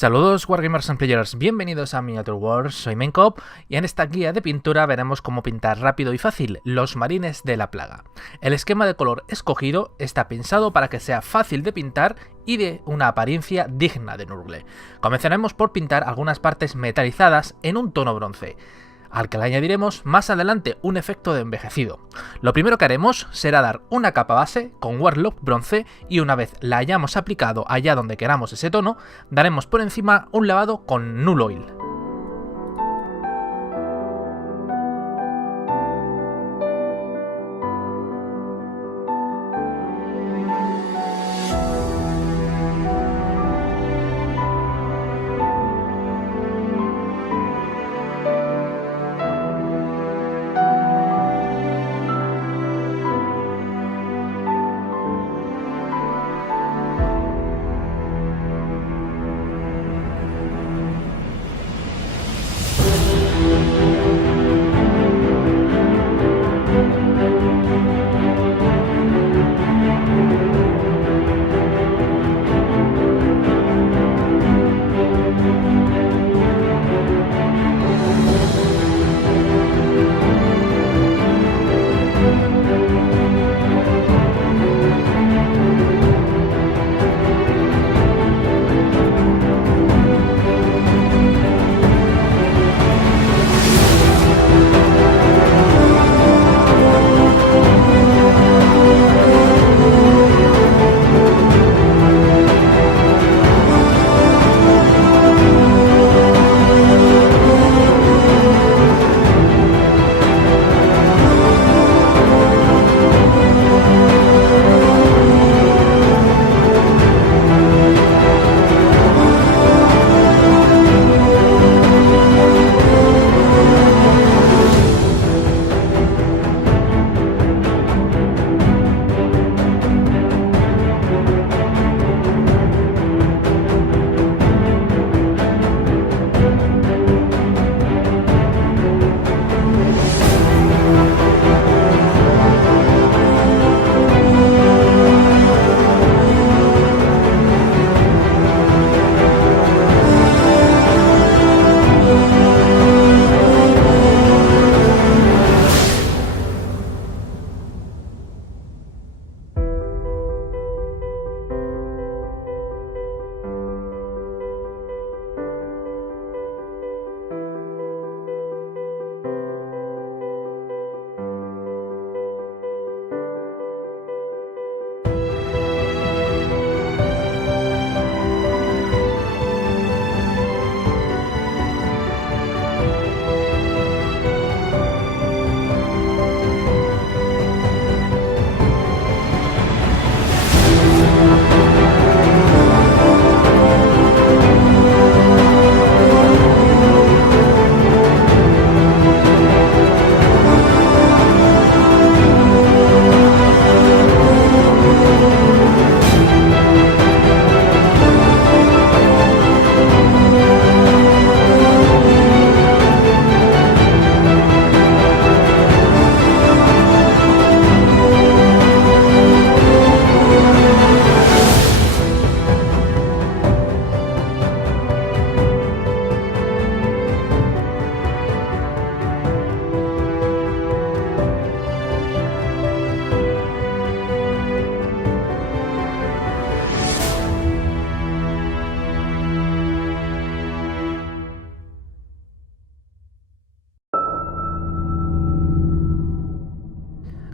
Saludos Wargamers and Players, bienvenidos a Miniature Wars, soy Mencop y en esta guía de pintura veremos cómo pintar rápido y fácil los marines de la plaga. El esquema de color escogido está pensado para que sea fácil de pintar y de una apariencia digna de Nurgle. Comenzaremos por pintar algunas partes metalizadas en un tono bronce, al que le añadiremos más adelante un efecto de envejecido. Lo primero que haremos será dar una capa base con Warlock bronce y una vez la hayamos aplicado allá donde queramos ese tono, daremos por encima un lavado con Null Oil.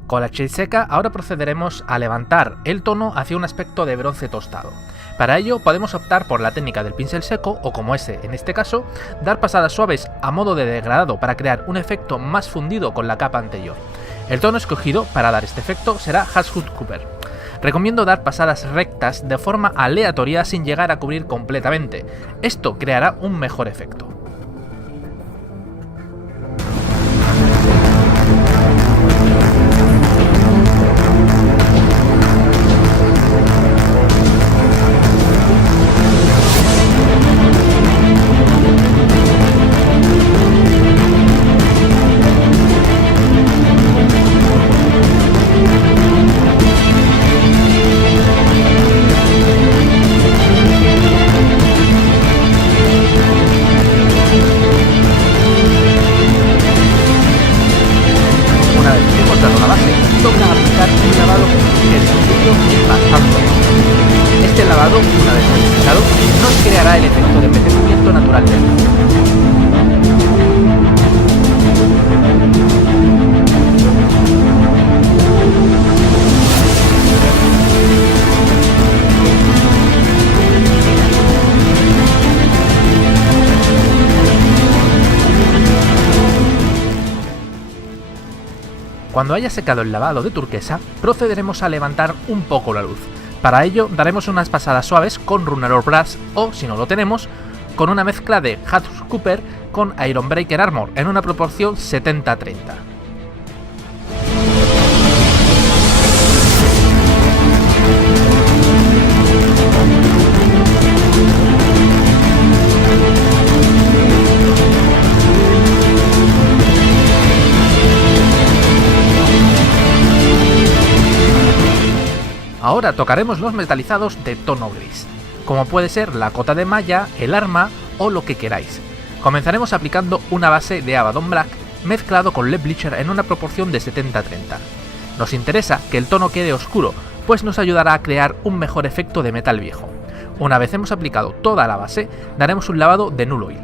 Con la shade seca ahora procederemos a levantar el tono hacia un aspecto de bronce tostado. Para ello podemos optar por la técnica del pincel seco o, como en este caso, dar pasadas suaves a modo de degradado para crear un efecto más fundido con la capa anterior. El tono escogido para dar este efecto será Hashwood Cooper. Recomiendo dar pasadas rectas de forma aleatoria sin llegar a cubrir completamente. Esto creará un mejor efecto. rápido y bastante ágil. Este lavado, una vez realizado, nos creará el efecto de envejecimiento natural del cabello. Cuando haya secado el lavado de turquesa, procederemos a levantar un poco la luz. Para ello, daremos unas pasadas suaves con Runner Brush o, si no lo tenemos, con una mezcla de Husk Cooper con Iron Breaker Armor en una proporción 70-30. Ahora tocaremos los metalizados de tono gris, como puede ser la cota de malla, el arma o lo que queráis. Comenzaremos aplicando una base de Abaddon Black mezclado con LED Bleacher en una proporción de 70-30. Nos interesa que el tono quede oscuro, pues nos ayudará a crear un mejor efecto de metal viejo. Una vez hemos aplicado toda la base, daremos un lavado de Null Oil.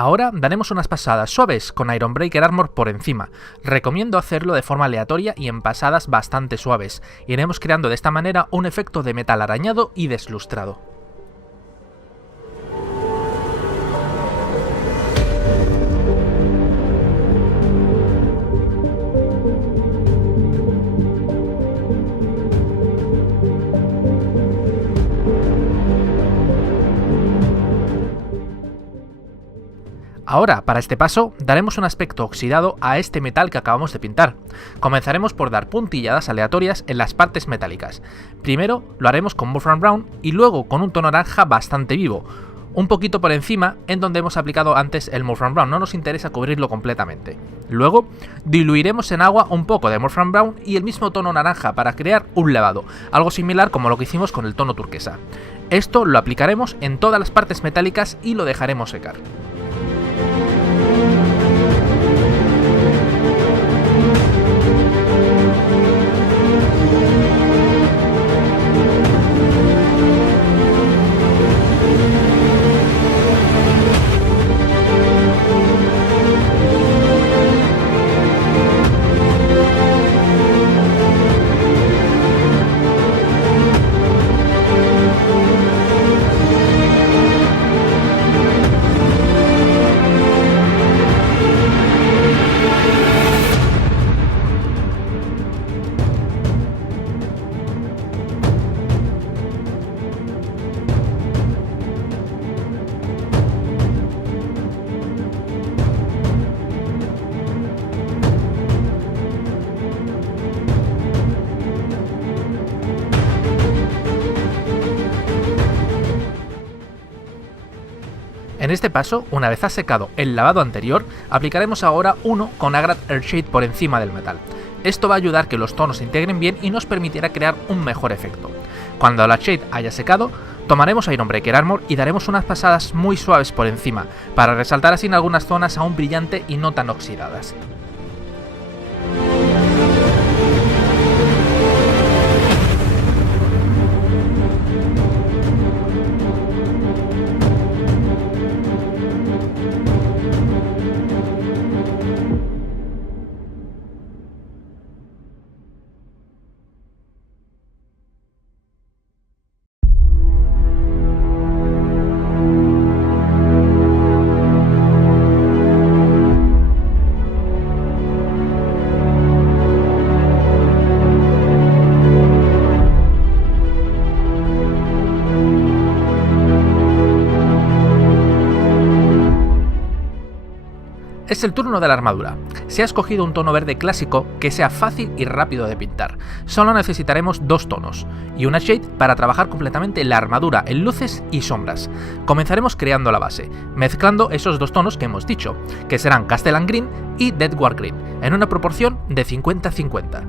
Ahora daremos unas pasadas suaves con Iron Breaker Armor por encima. Recomiendo hacerlo de forma aleatoria y en pasadas bastante suaves. Iremos creando de esta manera un efecto de metal arañado y deslustrado. Ahora, para este paso, daremos un aspecto oxidado a este metal que acabamos de pintar. Comenzaremos por dar puntilladas aleatorias en las partes metálicas. Primero lo haremos con Wolfram Brown y luego con un tono naranja bastante vivo, un poquito por encima en donde hemos aplicado antes el Wolfram Brown, no nos interesa cubrirlo completamente. Luego diluiremos en agua un poco de Wolfram Brown y el mismo tono naranja para crear un lavado, algo similar como lo que hicimos con el tono turquesa. Esto lo aplicaremos en todas las partes metálicas y lo dejaremos secar. En este paso, una vez ha secado el lavado anterior, aplicaremos ahora uno con Agrad Earthshade por encima del metal. Esto va a ayudar a que los tonos se integren bien y nos permitirá crear un mejor efecto. Cuando la Shade haya secado, tomaremos Iron Breaker Armor y daremos unas pasadas muy suaves por encima, para resaltar así en algunas zonas aún brillante y no tan oxidadas. Es el turno de la armadura. Se ha escogido un tono verde clásico que sea fácil y rápido de pintar. Solo necesitaremos 2 tonos y una shade para trabajar completamente la armadura en luces y sombras. Comenzaremos creando la base, mezclando esos 2 tonos que hemos dicho, que serán Castellan Green y Deathward Green, en una proporción de 50-50.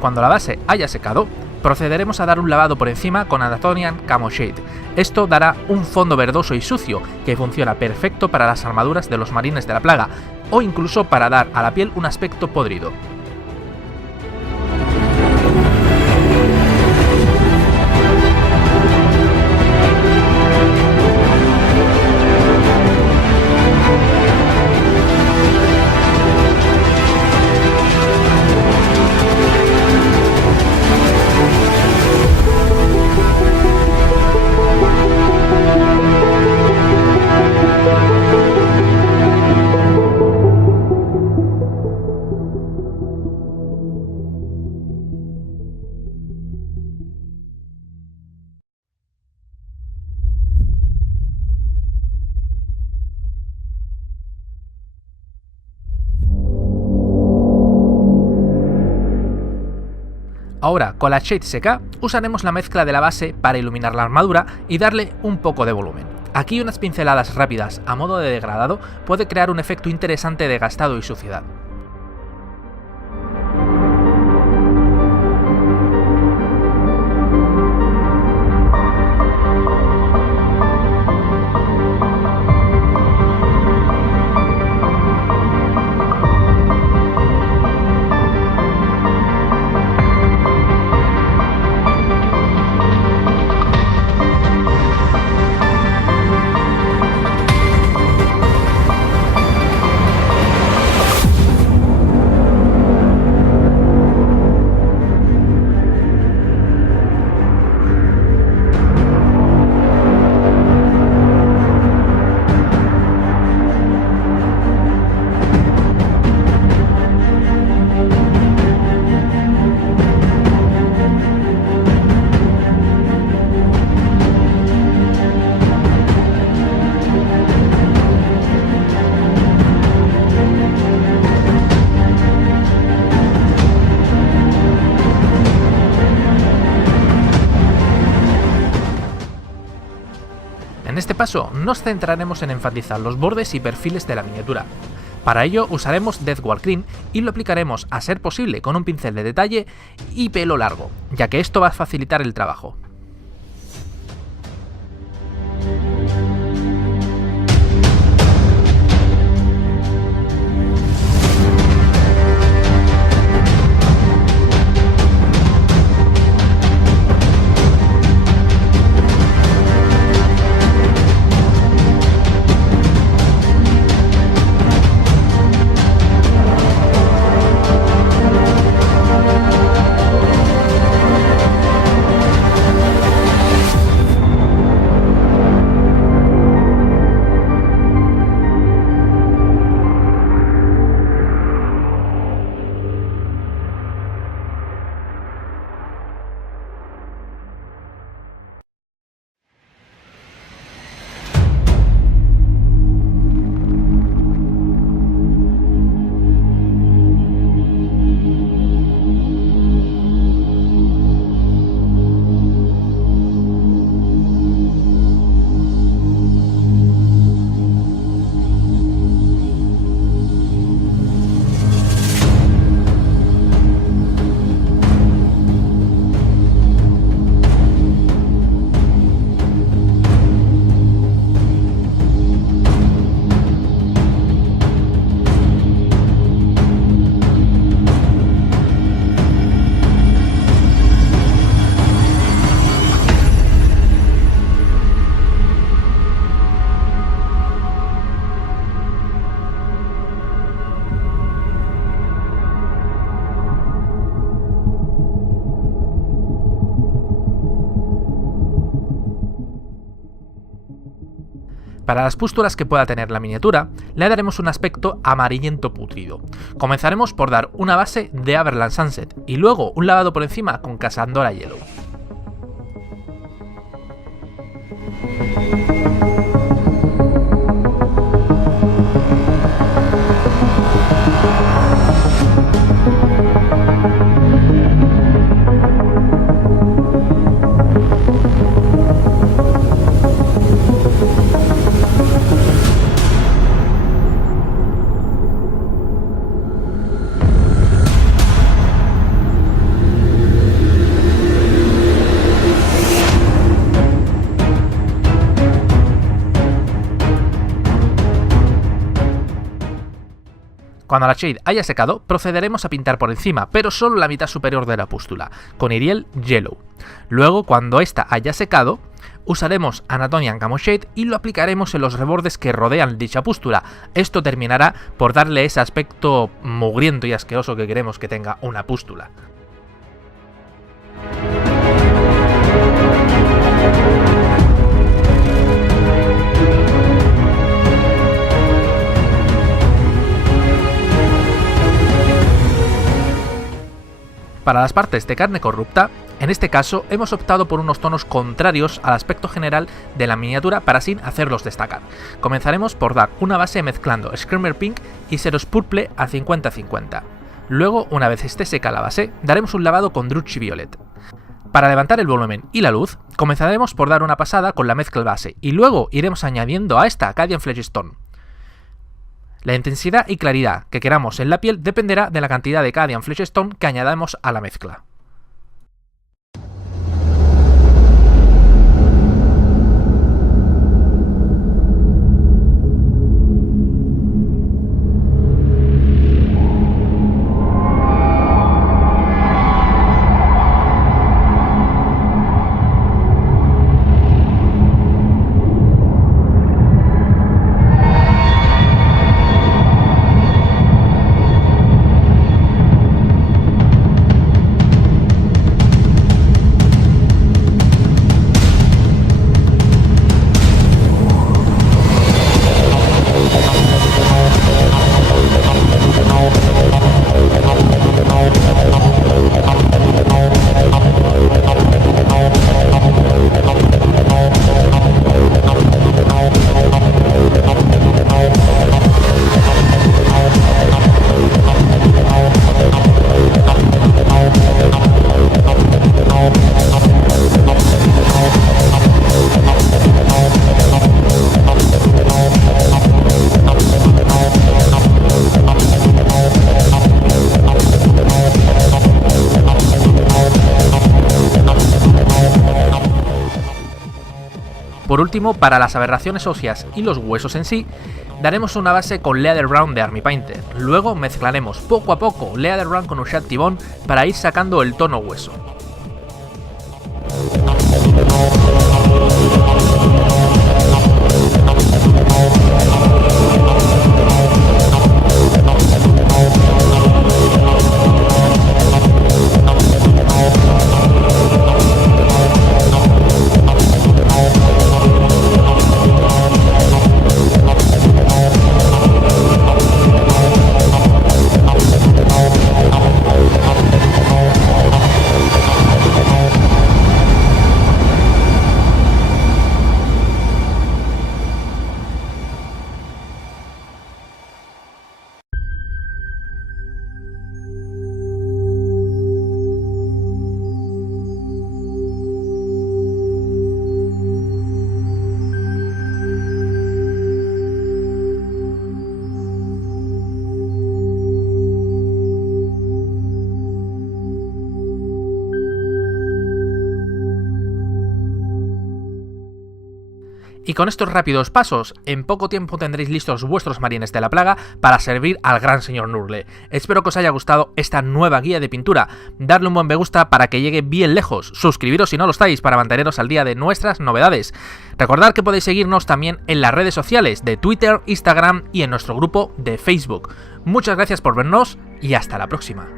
Cuando la base haya secado, procederemos a dar un lavado por encima con Anatolian Camo Shade. Esto dará un fondo verdoso y sucio que funciona perfecto para las armaduras de los marines de la plaga, o incluso para dar a la piel un aspecto podrido. Ahora, con la Shade CK, usaremos la mezcla de la base para iluminar la armadura y darle un poco de volumen. Aquí unas pinceladas rápidas a modo de degradado puede crear un efecto interesante de gastado y suciedad. En este paso nos centraremos en enfatizar los bordes y perfiles de la miniatura. Para ello usaremos Deathward Green y lo aplicaremos a ser posible con un pincel de detalle y pelo largo, ya que esto va a facilitar el trabajo. Para las pústulas que pueda tener la miniatura, le daremos un aspecto amarillento putrido. Comenzaremos por dar una base de Averland Sunset y luego un lavado por encima con Casandora Yellow. Cuando la Shade haya secado, procederemos a pintar por encima, pero solo la mitad superior de la pústula, con Iriel Yellow. Luego, cuando esta haya secado, usaremos Anatonian Camo Shade y lo aplicaremos en los rebordes que rodean dicha pústula. Esto terminará por darle ese aspecto mugriento y asqueroso que queremos que tenga una pústula. Para las partes de carne corrupta, en este caso hemos optado por unos tonos contrarios al aspecto general de la miniatura para así hacerlos destacar. Comenzaremos por dar una base mezclando Screamer Pink y Ceros Purple a 50-50. Luego, una vez esté seca la base, daremos un lavado con Drucci Violet. Para levantar el volumen y la luz, comenzaremos por dar una pasada con la mezcla base y luego iremos añadiendo a esta Cadian Fleshstone. La intensidad y claridad que queramos en la piel dependerá de la cantidad de Cadian Fleshstone que añadamos a la mezcla. Por último, para las aberraciones óseas y los huesos en sí, daremos una base con Leather Brown de Army Painter. Luego mezclaremos poco a poco Leather Brown con Ushat T-Bone para ir sacando el tono hueso. Y con estos rápidos pasos, en poco tiempo tendréis listos vuestros marines de la plaga para servir al gran señor Nurgle. Espero que os haya gustado esta nueva guía de pintura, darle un buen me gusta para que llegue bien lejos, suscribiros si no lo estáis para manteneros al día de nuestras novedades. Recordad que podéis seguirnos también en las redes sociales de Twitter, Instagram y en nuestro grupo de Facebook. Muchas gracias por vernos y hasta la próxima.